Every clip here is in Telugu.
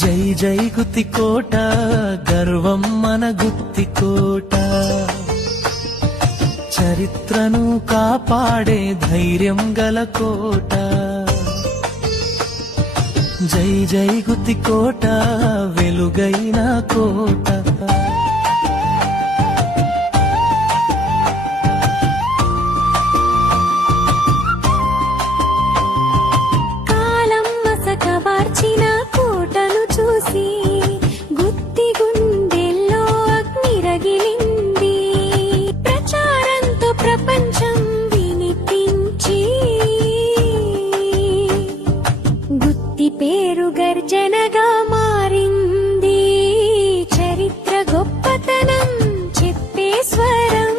జై జై గుత్తికోట గర్వం మన గుత్తికోట, చరిత్రను కాపాడే ధైర్యం గల కోట. జై జై గుత్తికోట వెలుగైన కోట. గుత్తి గుండెల్లో అగ్ని రగిలింది, ప్రచారంతో ప్రపంచం వినిపించి గుత్తి పేరు గర్జనగా మారింది. చరిత్ర గొప్పతనం చెప్పే స్వరం,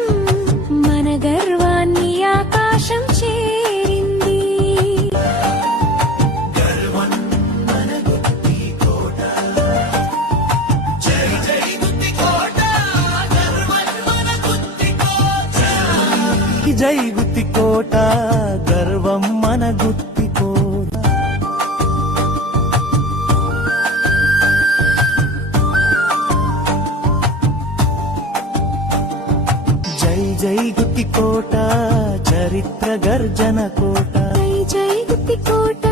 మన గర్వాన్ని ఆకాశం చేరింది. జై గుత్తికోట గర్వం మన గుత్తికోట. జై జై గుత్తికోట చరిత్ర గర్జన కోట. జై జై గుత్తికోట